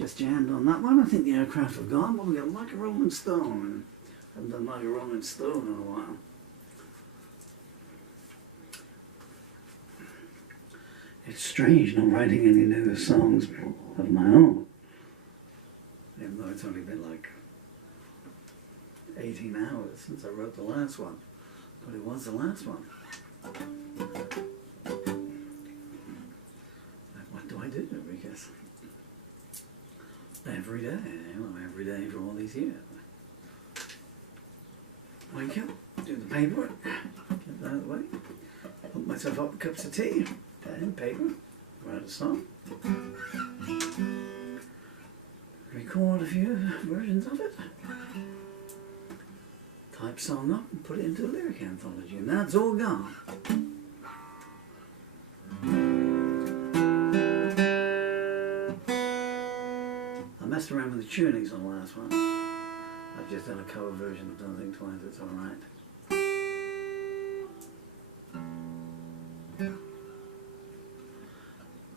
Just jammed on that one. I think the aircraft have gone, but we got Like a Rolling Stone. Haven't done Like a Rolling Stone in a while. It's strange not writing any new songs of my own, even though it's only been like 18 hours since I wrote the last one, but it was the last one. What do I do? Because every day, every day for all these years. Wake up, do the paperwork, get that out of the way, put myself up with cups of tea, pen, paper, write a song, record a few versions of it, type song up and put it into a lyric anthology, and that's all gone. I messed around with the tunings on the last one. I've just done a cover version of Don't Think Twice, It's Alright.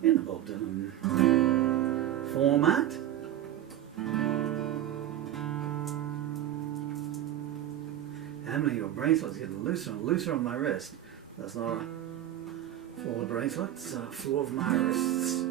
In the Bob Dylan format. Emily, your bracelet's getting looser and looser on my wrist. That's not a full bracelet, it's a flow of my wrists.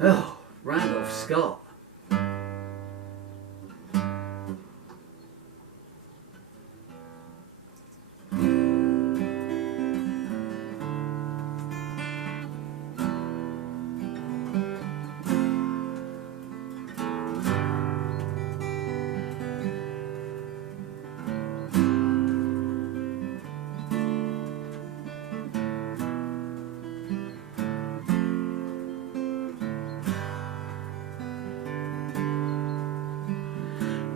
Oh, Randolph Scott.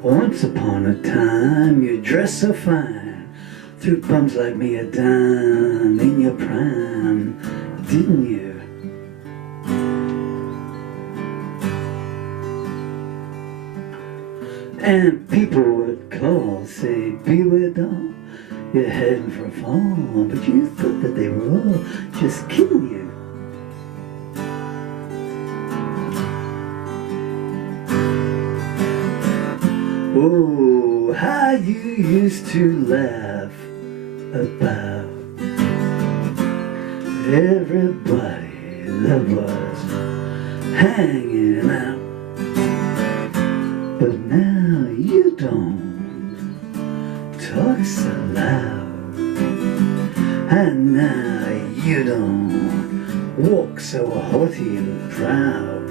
Once upon a time, you dressed so fine, threw bums like me a dime in your prime, didn't you? And people would call, say, beware doll, you're heading for a fall, but you thought that they were all just kidding you. Oh, how you used to laugh about everybody that was hanging out. But now you don't talk so loud, and now you don't walk so haughty and proud,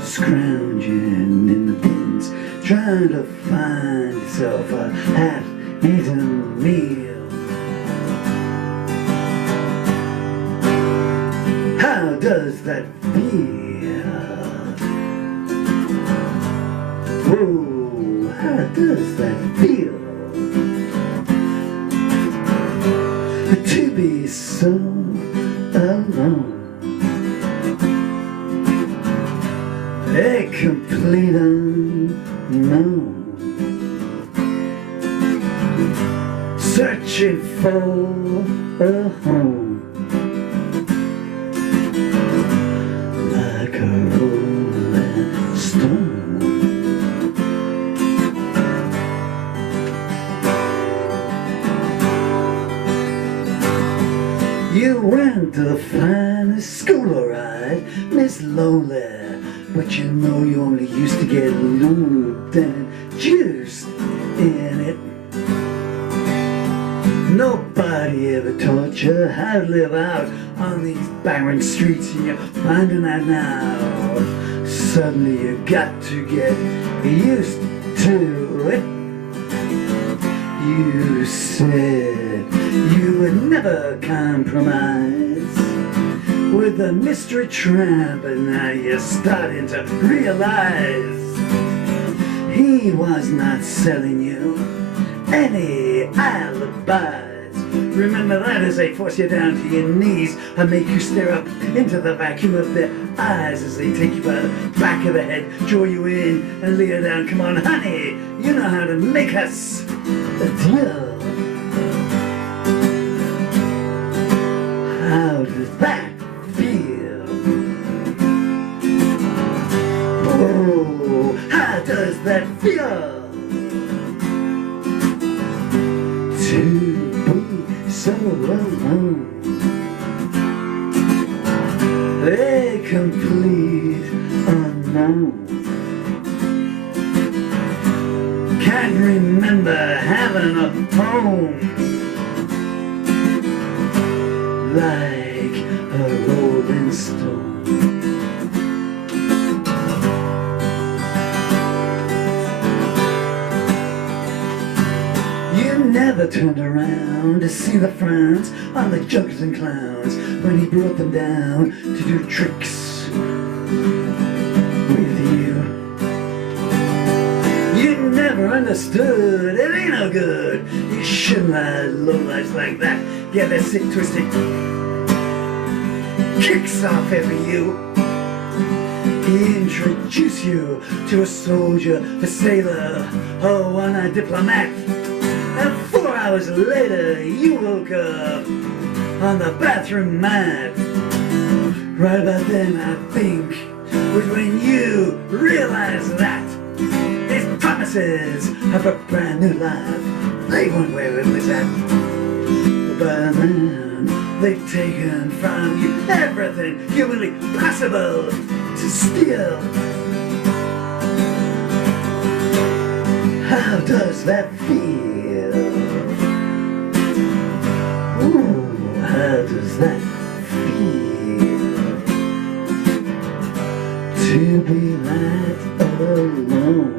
scrounging in the bins, trying to find yourself a half-eaten meal. How does that feel? Whoa, how does that feel? To be so alone, a complete unknown, searching for a home, like a rolling stone. You went to the finest school, alright, Miss Lonely, but you know you only used to get lubed and juiced in it. Nobody ever taught you how to live out on these barren streets, and you're finding out now. Suddenly you got to get used to it. You said you would never compromise with a mystery tramp, and now you're starting to realize he was not selling you any alibis. Remember that as they force you down to your knees and make you stare up into the vacuum of their eyes as they take you by the back of the head, draw you in and lay you down. Come on, honey, you know how to make us a deal. How does that feel? Oh, how does that feel? To be so alone, a complete unknown. Can't remember having a home, like a rolling stone. You never turned around to see the frowns on the juggers and clowns when he brought them down to do tricks with you. You never understood, it ain't no good. You shouldn't lie lowlifes like that. Get that sick twisted kicks off every you. He introduced you to a soldier, a sailor, a one-eyed diplomat. And 4 hours later, you woke up on the bathroom mat. Right about then, I think, was when you realized that his promises of a brand new life, they weren't where it was at. But then, they've taken from you everything humanly possible to steal. How does that feel? Ooh, how does that feel? To be left alone,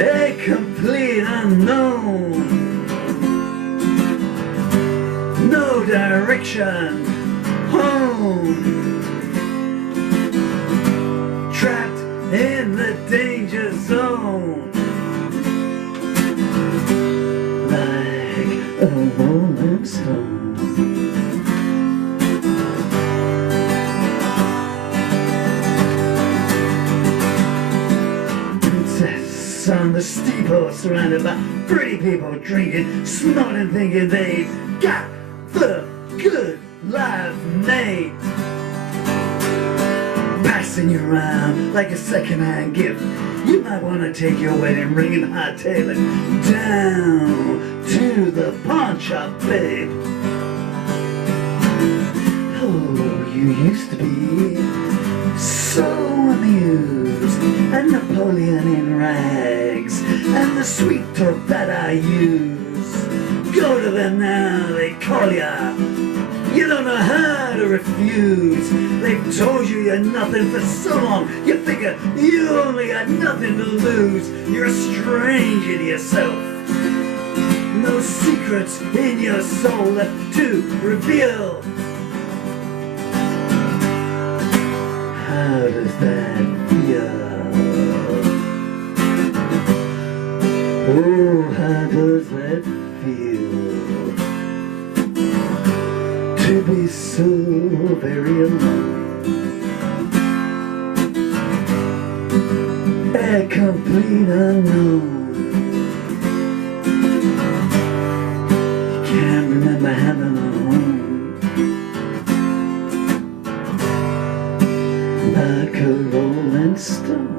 a complete unknown, no direction home, trapped in the danger zone, like a rolling stone. Princess on the steeple, surrounded by pretty people drinking, snorting, thinking they've got the good life made. Passing you around like a second-hand gift. You might want to take your wedding ring and hightail it down to the pawn shop, babe. Oh, you used to be so amused at Napoleon in rags and the sweet talk that I use. Go to them now, they call ya. You don't know how to refuse. They've told you you're nothing for so long. You figure you only got nothing to lose. You're a stranger to yourself. No secrets in your soul left to reveal. How does that feel? Oh, how does that feel? To be so very alone, a complete unknown. You can't remember having a home, like a rolling stone.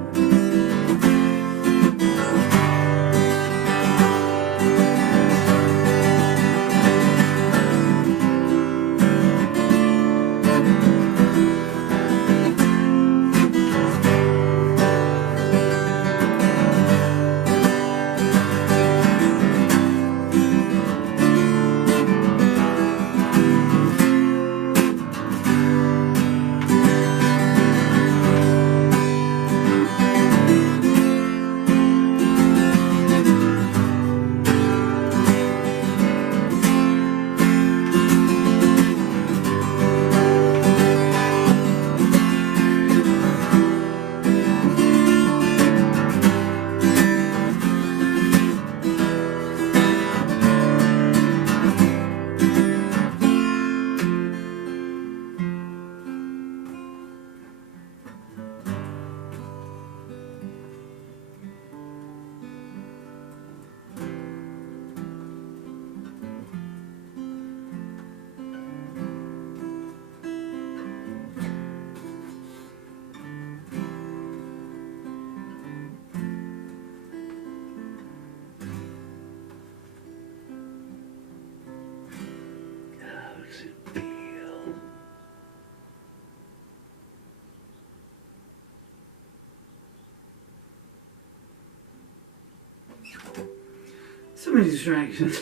So many distractions.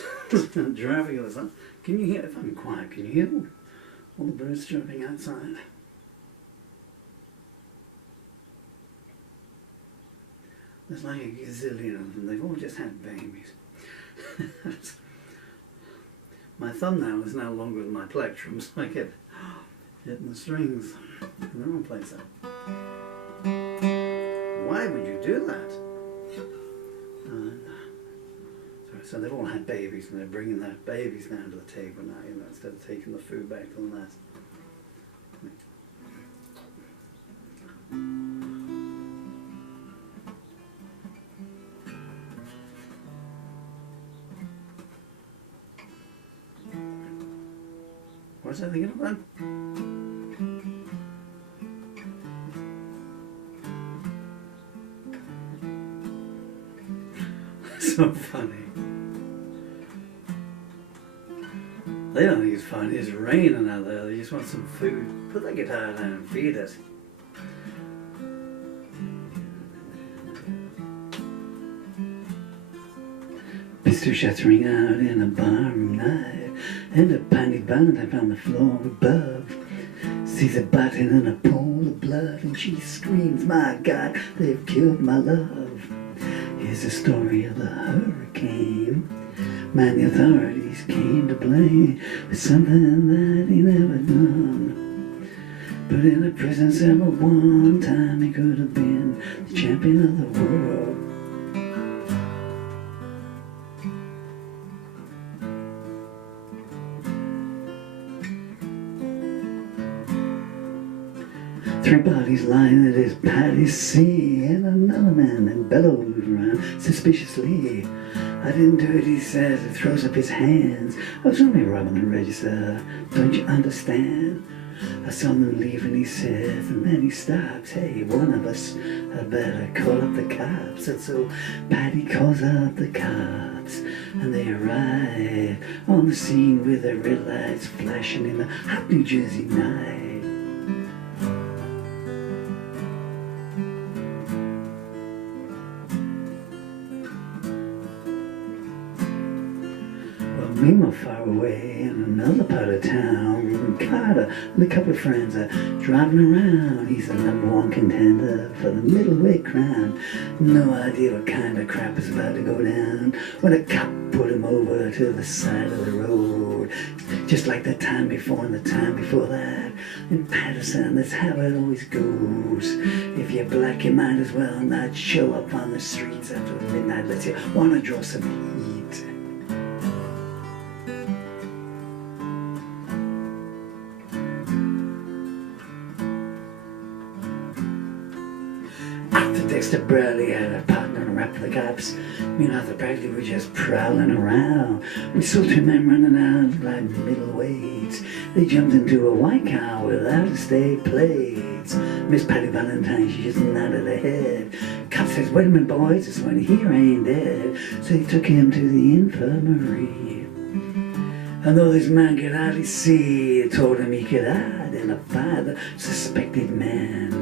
Driving or something. Can you hear, if I'm quiet, can you hear all the birds chirping outside? There's like a gazillion of them. They've all just had babies. My thumbnail is now longer than my plectrum, so I get hitting the strings in the wrong place. Why would you do that? So they've all had babies, and they're bringing their babies down to the table now, you know, instead of taking the food back to the nest. What's I thinking of that? So funny. They don't think it's funny, it's raining out there, they just want some food. Put that guitar down and feed it. Pistol shots ring out in a barroom night, and a panic band up on the floor above. Sees a button and a pool of blood, and she screams, "My God, they've killed my love." Here's the story of the hurricane. Man, the authorities came to blame for something that he never done. But in a prison cell at one time, he could have been the champion of the world. Three bodies lying at his Paddy's sea, and another man that bellows around suspiciously. "I didn't do it," he says, and throws up his hands. "I was only robbing the register, don't you understand? I saw them leaving," he says, and then he stops. "Hey, one of us had better call up the cops." And so Paddy calls up the cops, and they arrive on the scene with their red lights flashing in the hot New Jersey night. Meanwhile, far away in another part of town, Reuben Carter and a couple of friends are driving around. He's the #1 contender for the middleweight crown. No idea what kind of crap is about to go down when a cop put him over to the side of the road. Just like the time before and the time before that. In Patterson, that's how it always goes. If you're black, you might as well not show up on the streets after midnight unless you want to draw some heat. Dexter Bradley had a partner and rap for the cops. Me and Arthur Bradley were just prowling around. We saw two men running out like middleweights. They jumped into a white car without a state plates. Miss Patty Valentine, she just nodded her head. Cop says, "Wait a minute, boys, this one here ain't dead." So they took him to the infirmary. And though this man could hardly see, they told him he could identify the suspected man.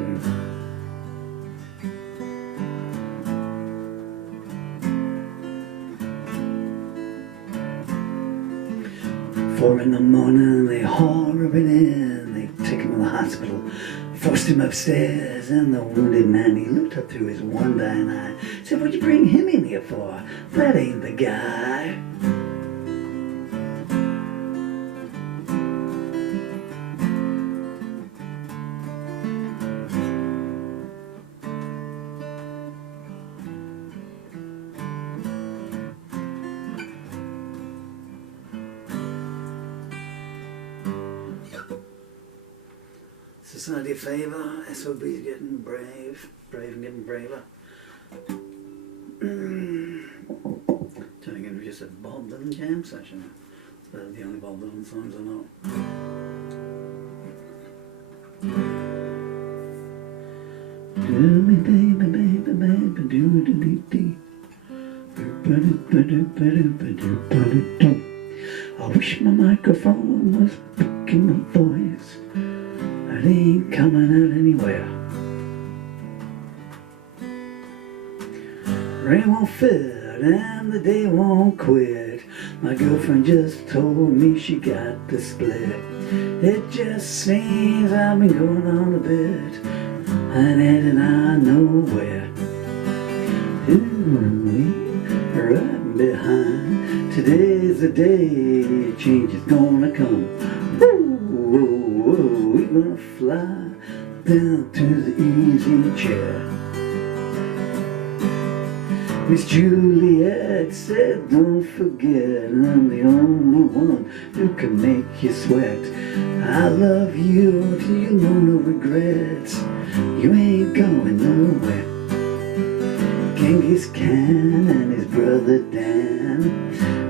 4 in the morning, they haul Reuben in. They took him to the hospital, forced him upstairs, and the wounded man, he looked up through his one dying eye, said, "What'd you bring him in here for? That ain't the guy." Society of Favor, SOB's getting brave and getting braver. Turning into just a Bob Dylan jam session. It's about the only Bob Dylan songs I know. Do me baby, baby, baby, do do do do. I wish my microphone was picking my voice. It ain't coming out anywhere. Rain won't fit and the day won't quit. My girlfriend just told me she got the split. It just seems I've been going on a bit, and heading out nowhere. Ooh, right behind. Today's the day change is gonna come. Ooh, we're gonna fly down to the easy chair. Miss Juliet said, don't forget, I'm the only one who can make you sweat. I love you till you know no regrets. You ain't going nowhere. Genghis Khan and his brother Dan,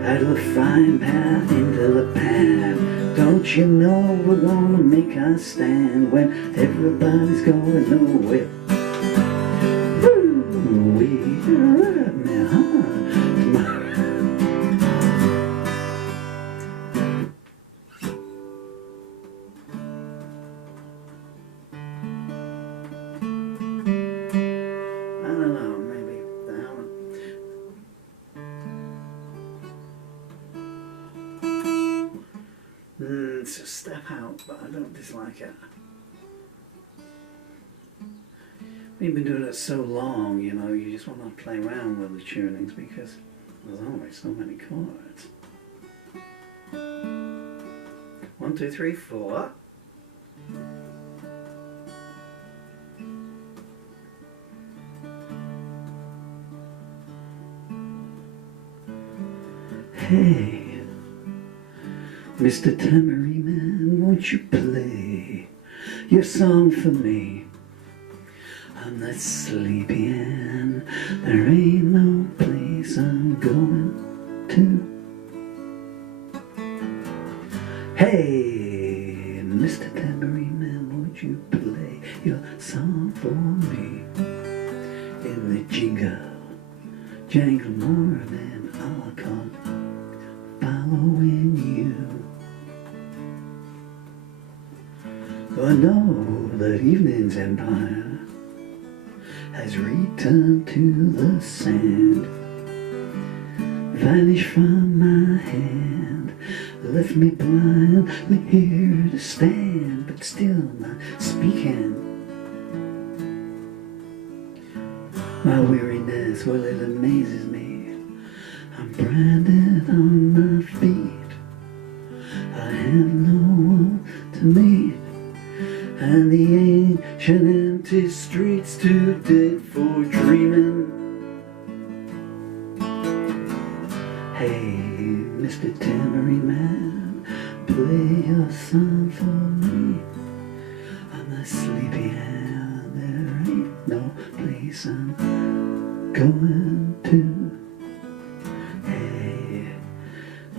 out of the frying pan into the pan. Don't you know we're gonna make our stand when everybody's going nowhere? It's a step out, but I don't dislike it. We've been doing it so long, you know, you just want to play around with the tunings because there's always so many chords. 1, 2, 3, 4. Hey, Mr. Tambourine Man, won't you play your song for me? I'm that sleepy and there ain't no place I'm going to. Hey, Mr. Tambourine Man, won't you play your song for me? In the jingle, jangle morning, I'll come following you. I know that evening's empire has returned to the sand, vanished from my hand, left me blindly here to stand, but still not speaking. My weariness, well, it amazes me. I'm branded on my feet. I have no one to meet, and the ancient empty streets too dead for dreaming. Hey, Mr. Tambourine Man, play your song for me. I'm a sleepy and there ain't no place I'm going to. Hey,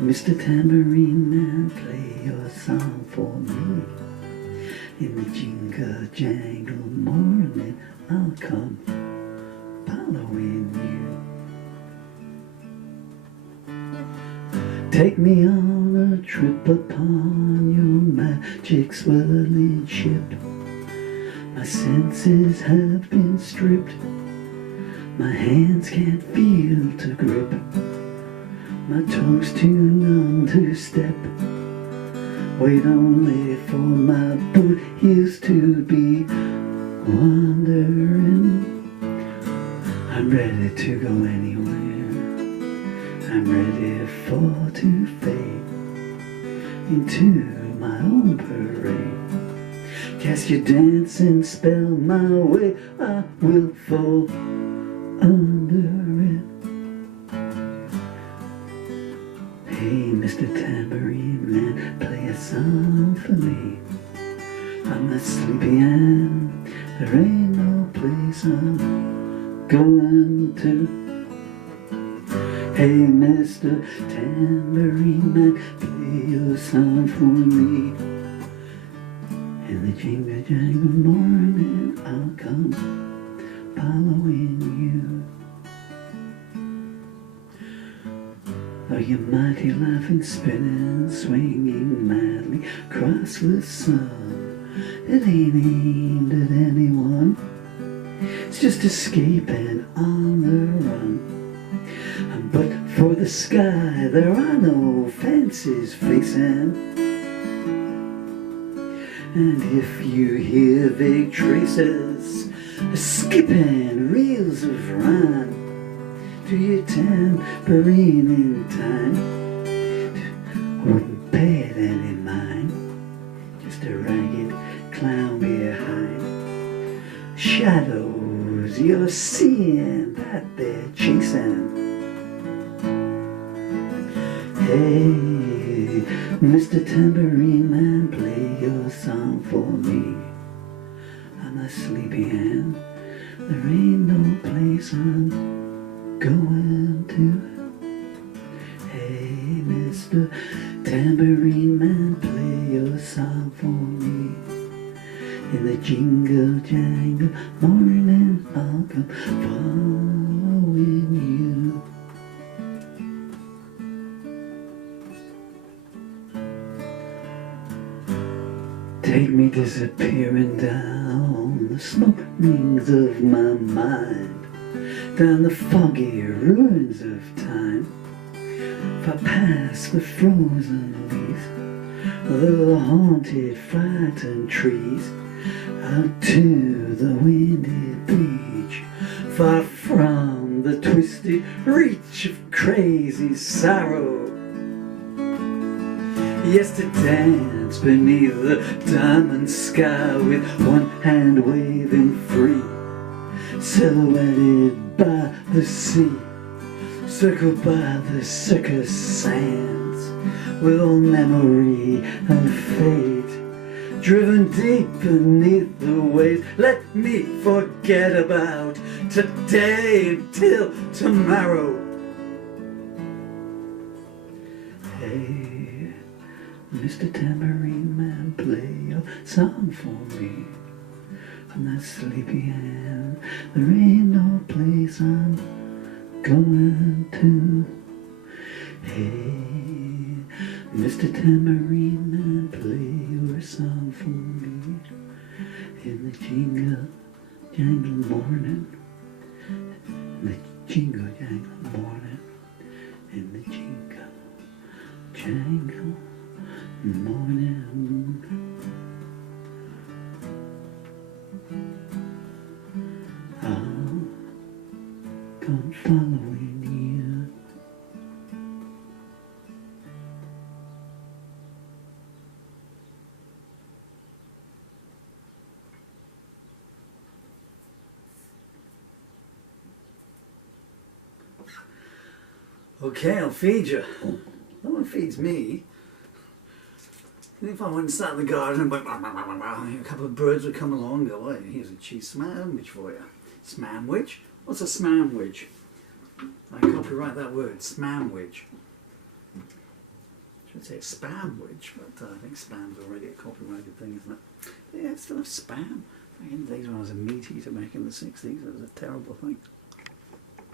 Mr. Tambourine Man, play your song for me. In the jingle jangle morning, I'll come following you. Take me on a trip upon your magic swirling ship. My senses have been stripped. My hands can't feel to grip. My toes too numb to step. Wait only for my boot heels to be wandering. I'm ready to go anywhere. I'm ready for to fade into my own parade. Cast your dancing spell my way, I will fall under it. Hey, Mr. Tambourine Man, play a song for me. I'm not sleepy and there ain't no place I'm going to. Hey, Mr. Tambourine Man, play your song for me. In the jingle jangle morning, I'll come following you. Oh, you mighty laughing, spinning, swinging madly across the sun. It ain't aimed at anyone. It's just escaping on the run. I'm sky there are no fences facing, and if you hear vague traces skipping reels of rhyme to your tambourine in time, wouldn't pay it any mind, just a ragged clown behind shadows you're seeing that they're chasing. Hey, Mr. Tambourine Man, play your song for me. I'm a sleepy hand, there ain't no place I'm going to. Hey, Mr. Tambourine Man, play your song for me. In the jingle jangle morning I'll come following you. Take me disappearing down the smoke rings of my mind, down the foggy ruins of time, far past the frozen leaves, the haunted frightened trees, out to the windy beach, far from the twisted reach of crazy sorrow. Yes, to dance beneath the diamond sky with one hand waving free, silhouetted by the sea, circled by the circus sands, with all memory and fate driven deep beneath the waves. Let me forget about today until tomorrow. Hey, Mr. Tambourine Man, play your song for me. I'm that sleepy hand, there ain't no place I'm going to. Hey, Mr. Tambourine Man, play your song for me. In the jingle jangle morning, in the jingle jangle morning, in the jingle jangle morning. I'll come following you. Okay, I'll feed you. No one feeds me. And if I went and sat in the garden and went, a couple of birds would come along and go, hey, here's a cheese sandwich for you. Smamwich? What's a smamwich? I copyright that word, smamwich. I should say spamwich, but I think spam's already a copyrighted thing, isn't it? Yeah, it's still a spam. Back in the days when I was a meat eater back in the 60s, it was a terrible thing.